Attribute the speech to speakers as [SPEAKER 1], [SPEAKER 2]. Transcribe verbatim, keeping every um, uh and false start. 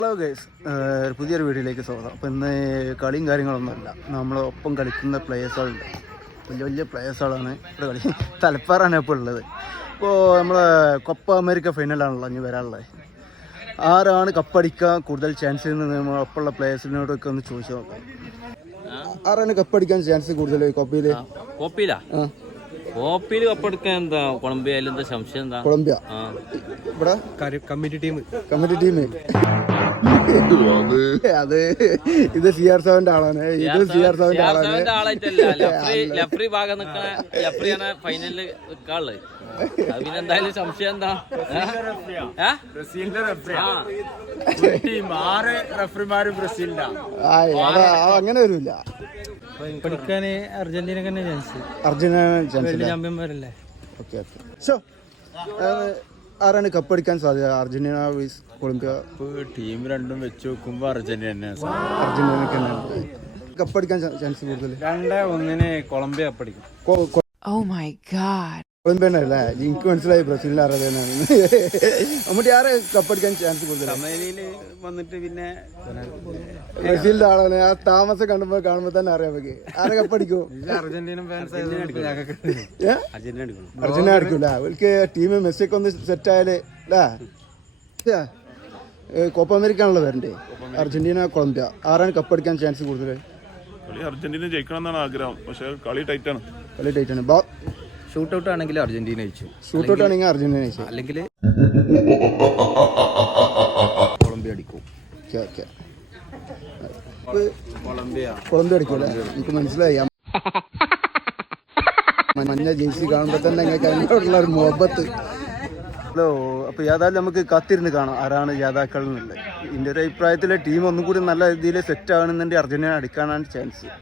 [SPEAKER 1] Hello guys, പുതിയൊരു വീഡിയോയിലേക്ക് സ്വാഗതം. അപ്പോൾ ഇന്ന് കളിയും കാര്യങ്ങളൊന്നുമില്ല. നമ്മളൊപ്പം കളിക്കുന്ന പ്ലേയേഴ്സുകളുണ്ട്, വലിയ വലിയ പ്ലേയേഴ്സുകളാണ് ഇവിടെ കളി. തലപ്പാറാണ് ഇപ്പോൾ ഉള്ളത്. ഇപ്പോൾ നമ്മളെ കൊപ്പ അമേരിക്ക ഫൈനലാണല്ലോ ഇനി വരാനുള്ളത്. ആരാണ് കപ്പടിക്കാൻ കൂടുതൽ ചാൻസ് എന്ന് നമ്മളൊപ്പമുള്ള പ്ലേയേഴ്സിനോടൊക്കെ ഒന്ന് ചോദിച്ചു നോക്കാം. ആരാണ് കപ്പടിക്കാൻ ചാൻസ് കൂടുതൽ കൊപ്പയിൽ?
[SPEAKER 2] കോപ്പിയിലാ കോപ്പിയിൽ കപ്പെടുക്കാൻ എന്താ കൊളംബിയ എന്താ സംശയം എന്താ?
[SPEAKER 1] കൊളംബിയ ഇവിടെ
[SPEAKER 3] കമ്മിറ്റി ടീം
[SPEAKER 1] കമ്മിറ്റി ടീം അത് ഇത് സി ആർ സെവന്റെ ആളാണ്. ഇത് സി ആർ സെവന്റെ ആളാണ്.
[SPEAKER 2] ലഫ്രി ഭാഗം നിക്കണ ലഫ്രിയാണ് ഫൈനലിൽ നിൽക്കാനുള്ളത്. അതിനെന്തായാലും സംശയം എന്താ?
[SPEAKER 3] ബ്രസീലിന്റെ ആറ് റഫറിമാരും ബ്രസീലിന്റെ.
[SPEAKER 1] അങ്ങനെ വരില്ല.
[SPEAKER 3] പഠിക്കാൻ അർജന്റീന തന്നെ ചാൻസ്.
[SPEAKER 1] അർജന്റീന ചാൻസ്
[SPEAKER 3] ചാമ്പ്യന്മാരല്ലേ?
[SPEAKER 1] Okay okay. സോ ആരാണ് കപ്പടിക്കാൻ സാധ്യത? Argentina Weiss Colombia?
[SPEAKER 3] ടീം രണ്ടും വെച്ച് നോക്കുമ്പോ അർജന്റീന തന്നെ.
[SPEAKER 1] അർജന്റീനക്ക് തന്നെ കപ്പടിക്കാൻ ചാൻസ് കൂടുതൽ.
[SPEAKER 3] രണ്ട് ഒന്നിന് കൊളംബിയ കപ്പടിക്കും.
[SPEAKER 1] കൊളംബിയ അല്ലേ? എനിക്ക് മനസ്സിലായി ബ്രസീലിന്റെ ആരാധനാണ്. നമ്മുടെ ആരെ കപ്പടിക്കാൻ ചാൻസ് കൂടുതൽ?
[SPEAKER 3] സമനിലയില് വന്നിട്ട് പിന്നെ
[SPEAKER 1] ബ്രസീലിന്റെ ആളാണ്. ആ താമസം കണ്ടുമ്പോ കാണുമ്പോ തന്നെ അറിയാൻ പറ്റി ആരെ കപ്പടിക്കും.
[SPEAKER 3] അർജന്റീന ഫാൻസ്
[SPEAKER 1] അർജന്റീന അടിക്കൂല. അവർക്ക് ടീം മെസ്സിയൊക്കെ ഒന്ന് സെറ്റ് ആയാലേ അല്ലേ? കോപ്പ അമേരിക്ക ആണല്ലോ വരണ്ടേ. അർജന്റീന കൊളംബിയ ആരാണ് കപ്പടിക്കാൻ ചാൻസ് കൂടുതൽ?
[SPEAKER 4] കളി അർജന്റീന ജയിക്കണം എന്നാണ് ആഗ്രഹം, പക്ഷെ കളി ടൈറ്റാണ്.
[SPEAKER 1] കളി ടൈറ്റാണ്.
[SPEAKER 3] ഷൂട്ട് ഔട്ട് ആണെങ്കിൽ അർജന്റീന ജയിച്ചു.
[SPEAKER 1] ഷൂട്ട് ഔട്ട് ആണെങ്കിൽ അർജന്റീന ജയിച്ചു.
[SPEAKER 3] അല്ലെങ്കിൽ കൊളംബിയ അടിക്കും. കൊളംബിയ
[SPEAKER 1] കൊളംബിയ അടിക്കൂല. എനിക്ക് മനസ്സിലായി. മഞ്ഞ ജേഴ്സി കാണുമ്പോ തന്നെ അതിനോടുള്ള ഒരു മുഹബത്ത്. ഹലോ, അപ്പോൾ ഏതായാലും നമുക്ക് കാത്തിരുന്ന് കാണാം ആരാണ് ജേതാക്കൾ എന്നുള്ളത്. എൻ്റെ ഒരു അഭിപ്രായത്തിൽ ടീം ഒന്നും കൂടി നല്ല രീതിയിൽ സെറ്റ് ആകണമെന്നുണ്ടെങ്കിൽ അർജന്റീന അടിക്കാനാണ് ചാൻസ്.